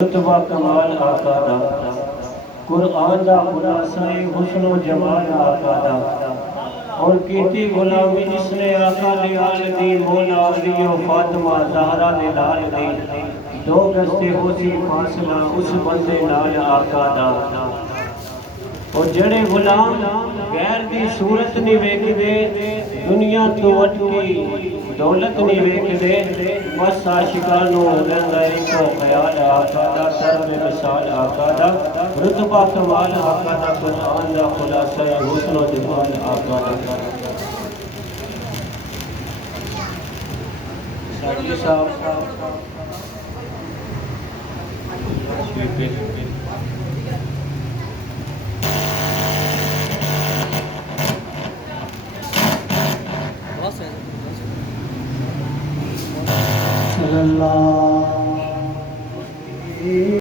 رتبہ کمال آقا دا قرآن دا خلاصہ حسن و جمال آقا دا اور کیتی غلامی جس نے آقا لال دی مولا علی و فاطمہ زہرا لال دی دو گستے ہو سی فاصلہ اس بندے نال آقا دا اور جڑے غلام غیر دی صورت نہیں ویکھ دے دنیا تو وٹی دولت نہیں ویکھ دے بس عاشقانو رہندا ایکو خیال آقا دا سر میں مثال آقا دا رتبہ کمال آقا دا قرآن دا خلاصہ حسن و جمال آقا دا ساجی صاحب